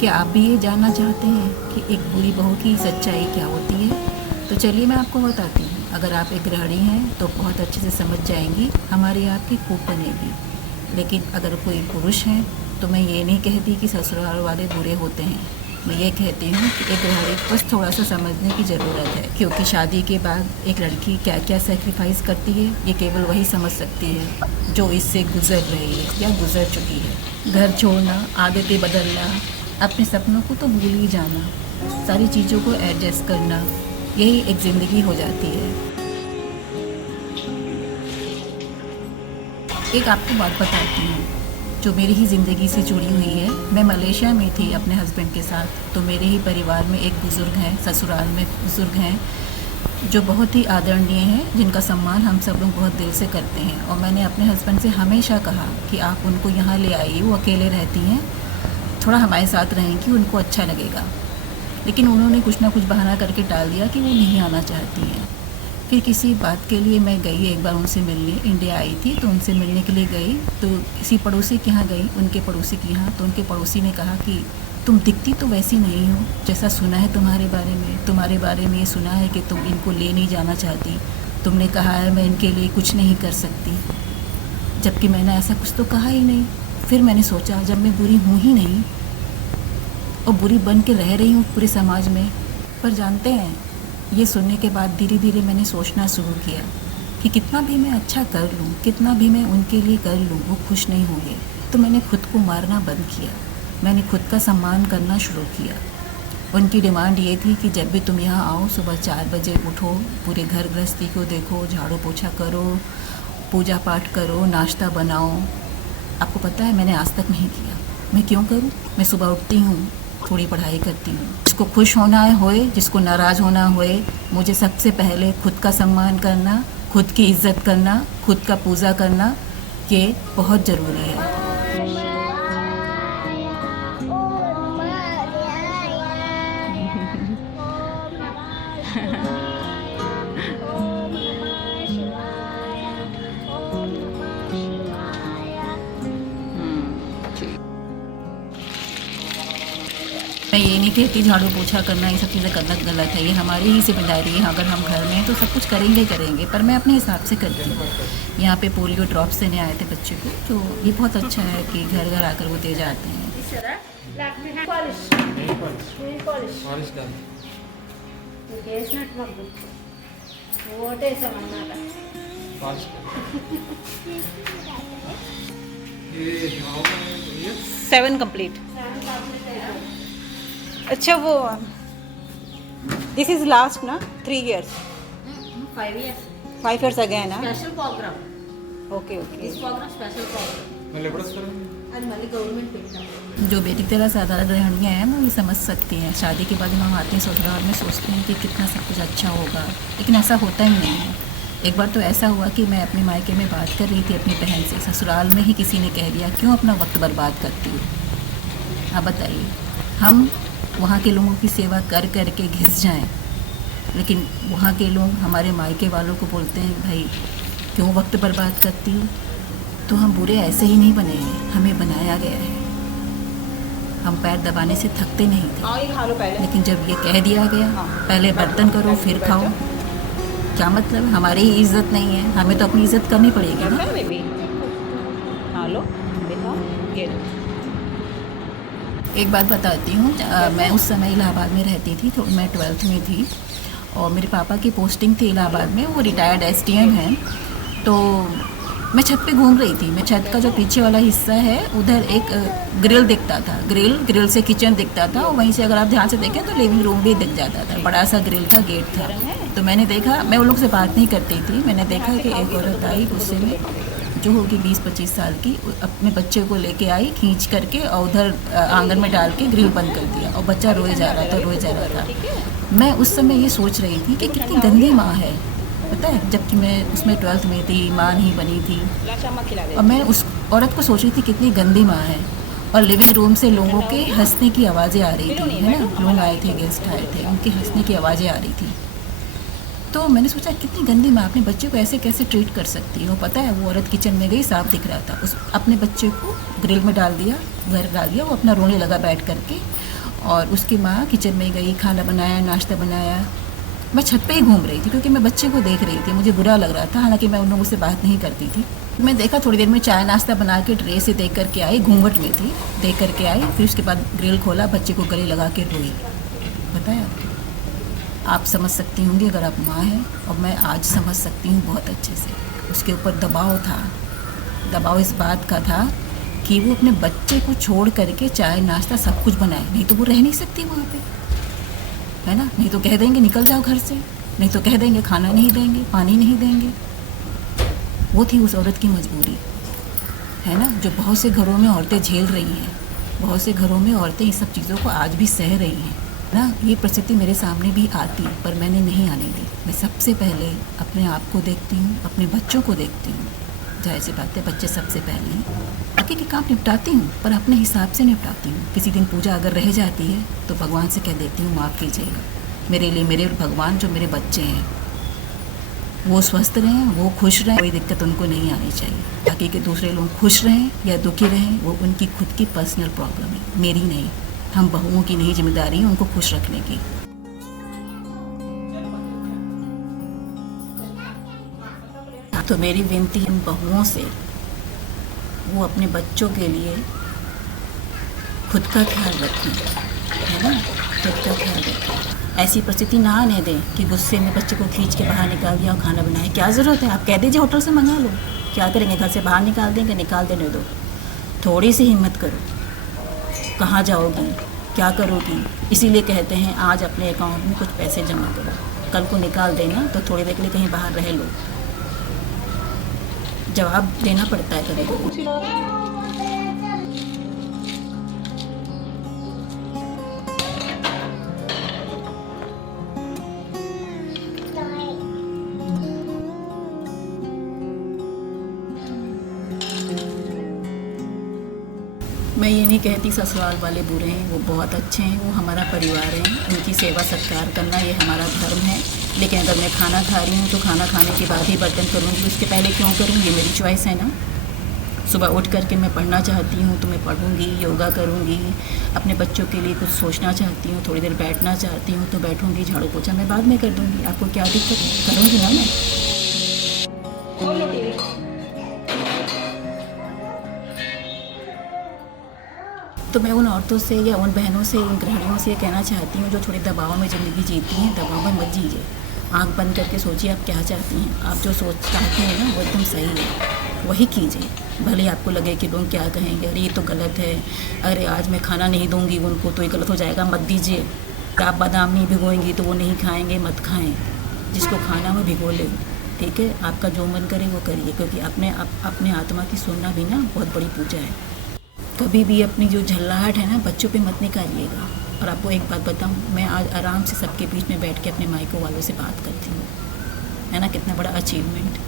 क्या आप भी ये जानना चाहते हैं कि एक बुरी बहू की सच्चाई क्या होती है? तो चलिए मैं आपको बताती हूँ। अगर आप एक गृहिणी हैं तो बहुत अच्छे से समझ जाएंगी, हमारी आपकी खूब बनेगी। लेकिन अगर कोई पुरुष है तो मैं ये नहीं कहती कि ससुराल वाले बुरे होते हैं। मैं ये कहती हूँ कि एक गृहिणी को बस थोड़ा सा समझने की ज़रूरत है, क्योंकि शादी के बाद एक लड़की क्या क्या सेक्रीफाइस करती है ये केवल वही समझ सकती है जो इससे गुजर रही है या गुजर चुकी है। घर छोड़ना, आदतें बदलना, अपने सपनों को तो भूल ही जाना, सारी चीज़ों को एडजस्ट करना, यही एक ज़िंदगी हो जाती है। एक आपको बात बताती हूँ जो मेरी ही ज़िंदगी से जुड़ी हुई है। मैं मलेशिया में थी अपने हस्बैंड के साथ, तो मेरे ही परिवार में एक बुज़ुर्ग हैं, ससुराल में बुज़ुर्ग हैं जो बहुत ही आदरणीय हैं, जिनका सम्मान हम सब लोग बहुत दिल से करते हैं। और मैंने अपने हस्बैंड से हमेशा कहा कि आप उनको यहाँ ले आइए, वो अकेले रहती हैं, थोड़ा हमारे साथ रहेंगी, उनको अच्छा लगेगा। लेकिन उन्होंने कुछ ना कुछ बहाना करके टाल दिया कि वो नहीं आना चाहती हैं। फिर किसी बात के लिए मैं गई एक बार उनसे मिलने, इंडिया आई थी तो उनसे मिलने के लिए गई, तो किसी पड़ोसी के यहाँ गई, उनके पड़ोसी के यहाँ। तो उनके पड़ोसी ने कहा कि तुम दिखती तो वैसी नहीं हो जैसा सुना है तुम्हारे बारे में ये सुना है कि तुम इनको ले नहीं जाना चाहती, तुमने कहा है मैं इनके लिए कुछ नहीं कर सकती, जबकि मैंने ऐसा कुछ तो कहा ही नहीं। फिर मैंने सोचा जब मैं बुरी हूँ ही नहीं और बुरी बन के रह रही हूँ पूरे समाज में। पर जानते हैं, ये सुनने के बाद धीरे धीरे मैंने सोचना शुरू किया कि कितना भी मैं अच्छा कर लूँ, कितना भी मैं उनके लिए कर लूँ, वो खुश नहीं होंगे। तो मैंने खुद को मारना बंद किया, मैंने खुद का सम्मान करना शुरू किया। उनकी डिमांड ये थी कि जब भी तुम यहाँ आओ सुबह 4 बजे उठो, पूरे घर गृहस्थी को देखो, झाड़ू पोछा करो, पूजा पाठ करो, नाश्ता बनाओ। आपको पता है मैंने आज तक नहीं किया। मैं क्यों करूँ? मैं सुबह उठती हूँ, थोड़ी पढ़ाई करती हूँ। जिसको खुश होना है होए, जिसको नाराज़ होना होए, मुझे सबसे पहले खुद का सम्मान करना, खुद की इज्जत करना, खुद का पूजा करना, ये बहुत ज़रूरी है। मैं ये नहीं कहती झाड़ू पोछा करना, ये सब चीज़ें करना गलत है, ये हमारी ही जिम्मेदारी है। अगर हम घर में हैं तो सब कुछ करेंगे ही करेंगे, पर मैं अपने हिसाब से कर रही हूँ। यहाँ पे पोलियो ड्रॉप्स देने आए थे बच्चे को, तो ये बहुत अच्छा है कि घर घर आकर वो दे जाते हैं। Seven complete. अच्छा वो दिस इज लास्ट ना 3 years 5 years 5 years अगेन ना। special program. Okay okay. This program special program. అది మళ్ళీ గవర్నమెంట్ పెట్టాం. जो मेरी तरह साधारण गृहिणियाँ हैं वो ये समझ सकती हैं। शादी के बाद हम आते हैं ससुराल में, सोचते हैं कि कितना सब कुछ अच्छा होगा, लेकिन ऐसा होता ही नहीं है। एक बार तो ऐसा हुआ कि मैं अपने मायके में बात कर रही थी अपनी बहन से, ससुराल में ही किसी ने कह दिया क्यों अपना वक्त बर्बाद करती हो। आप बताइए, हम वहाँ के लोगों की सेवा कर कर के घिस जाएं, लेकिन वहाँ के लोग हमारे मायके वालों को बोलते हैं भाई क्यों वक्त बर्बाद करती हो। तो हम बुरे ऐसे ही नहीं बने हैं, हमें बनाया गया है। हम पैर दबाने से थकते नहीं थे, लेकिन जब ये कह दिया गया पहले बर्तन करो फिर खाओ, क्या मतलब? हमारी ही इज्जत नहीं है, हमें तो अपनी इज्जत करनी पड़ेगी ना। एक बात बताती हूँ, मैं उस समय इलाहाबाद में रहती थी, तो मैं 12th में थी और मेरे पापा की पोस्टिंग थी इलाहाबाद में, वो रिटायर्ड SDM हैं। तो मैं छत पे घूम रही थी, मैं छत का जो पीछे वाला हिस्सा है उधर एक ग्रिल दिखता था, ग्रिल से किचन दिखता था, और वहीं से अगर आप ध्यान से देखें तो लिविंग रूम भी दिख जाता था। बड़ा सा ग्रिल था, गेट था। तो मैंने देखा, मैं उन लोग से बात नहीं करती थी, मैंने देखा कि एक औरत आई गुस्से में, जो होगी 20-25 साल की, अपने बच्चे को लेके आई खींच करके और उधर आंगन में डाल के ग्रिल बंद कर दिया, और बच्चा रोए जा रहा था। मैं उस समय ये सोच रही थी कि कितनी गंदी माँ है, पता है, जबकि मैं उसमें 12th में थी, माँ नहीं बनी थी। और मैं उस औरत को सोच रही थी कितनी गंदी माँ है। और लिविंग रूम से लोगों के हंसने की आवाज़ें आ रही थी, है ना, लोग आए थे, गेस्ट आए थे, उनके हंसने की आवाज़ें आ रही थी। तो मैंने सोचा कितनी गंदी माँ अपने बच्चे को ऐसे कैसे ट्रीट कर सकती है। वो पता है, वो औरत किचन में गई, साफ दिख रहा था, उस अपने बच्चे को ग्रिल में डाल दिया, घर डाल दिया, वो अपना रोने लगा बैठ करके। और उसकी माँ किचन में गई, खाना बनाया, नाश्ता बनाया। मैं छत पे ही घूम रही थी क्योंकि मैं बच्चे को देख रही थी, मुझे बुरा लग रहा था, हालांकि मैं उन लोगों से बात नहीं करती थी। मैं देखा थोड़ी देर में चाय नाश्ता बना के ट्रे से देख करके आई, घूंघट में थी, देख करके आई, फिर उसके बाद ग्रिल खोला, बच्चे को गले लगा के रोई। बताया, आप समझ सकती होंगी अगर आप माँ हैं, और मैं आज समझ सकती हूँ बहुत अच्छे से। उसके ऊपर दबाव था, दबाव इस बात का था कि वो अपने बच्चे को छोड़ करके चाय नाश्ता सब कुछ बनाए, नहीं तो वो रह नहीं सकती वहाँ पे, है ना। नहीं तो कह देंगे निकल जाओ घर से, नहीं तो कह देंगे खाना नहीं देंगे, पानी नहीं देंगे। वो थी उस औरत की मजबूरी, है ना, जो बहुत से घरों में औरतें झेल रही हैं। बहुत से घरों में औरतें इस सब चीज़ों को आज भी सह रही हैं ना। ये परिस्थिति मेरे सामने भी आती, पर मैंने नहीं आने दी। मैं सबसे पहले अपने आप को देखती हूँ, अपने बच्चों को देखती हूँ। जाहिर सी बात है, बच्चे सबसे पहले हैं। बाकी के काम निपटाती हूँ, पर अपने हिसाब से निपटाती हूँ। किसी दिन पूजा अगर रह जाती है तो भगवान से कह देती हूँ माफ़ कीजिएगा, मेरे लिए मेरे भगवान जो मेरे बच्चे हैं वो स्वस्थ रहें, वो खुश रहें, कोई दिक्कत उनको नहीं आनी चाहिए। बाकी के दूसरे लोग खुश रहें या दुखी रहें, वो उनकी खुद की पर्सनल प्रॉब्लम है, मेरी नहीं। हम बहुओं की नहीं जिम्मेदारी है उनको खुश रखने की। तो मेरी विनती इन बहुओं से, वो अपने बच्चों के लिए खुद का ख्याल रखें, है ना, खुद का ख्याल रखें। ऐसी परिस्थिति ना आने दें कि गुस्से में बच्चे को खींच के बाहर निकाल दिया और खाना बनाए। क्या ज़रूरत है, आप कह दीजिए होटल से मंगा लो, क्या करेंगे, घर से बाहर निकाल देंगे, निकाल देने दो। थोड़ी सी हिम्मत करो, कहाँ जाओगी, क्या करोगी। इसीलिए कहते हैं आज अपने अकाउंट में कुछ पैसे जमा करो, कल को निकाल देना तो थोड़ी देर के लिए कहीं बाहर रह लो। जवाब देना पड़ता है कभी। मैं ये नहीं कहती ससुराल वाले बुरे हैं, वो बहुत अच्छे हैं, वो हमारा परिवार है, उनकी सेवा सत्कार करना ये हमारा धर्म है। लेकिन अगर मैं खाना खा रही हूँ तो खाना खाने के बाद ही बर्तन करूँगी, उसके पहले क्यों करूँ, ये मेरी चॉइस है ना। सुबह उठ करके मैं पढ़ना चाहती हूँ तो मैं पढ़ूँगी, योगा करूँगी, अपने बच्चों के लिए कुछ सोचना चाहती हूँ, थोड़ी देर बैठना चाहती हूँ तो बैठूँगी, झाड़ू पोछा मैं बाद में कर दूँगी। आपको क्या दिक्कत है, करूँगी ना मैं। तो मैं उन औरतों से या उन बहनों से, उन गृहिणियों से ये कहना चाहती हूँ जो थोड़े दबाव में ज़िंदगी जीती हैं, दबाव में मत जीजिए। आँख बंद करके सोचिए आप क्या चाहती हैं। आप जो सोच चाहते हैं ना वो एकदम सही है, वही कीजिए। भले आपको लगे कि लोग क्या कहेंगे, अरे ये तो गलत है, अरे आज मैं खाना नहीं दूँगी उनको तो ये गलत हो जाएगा, मत दीजिए। आप बादाम नहीं भिगोएंगी तो वो नहीं खाएँगे, मत खाएँ। जिसको खाना वो भिगो ले, ठीक है। आपका जो मन करे वो करिए, क्योंकि अपने आत्मा की सुनना भी ना बहुत बड़ी पूजा है। कभी भी अपनी जो झल्लाहट है ना बच्चों पे मत निकालिएगा। और आपको एक बात बताऊं, मैं आज आराम से सबके बीच में बैठ के अपने मायको वालों से बात करती हूँ, है ना, कितना बड़ा अचीवमेंट।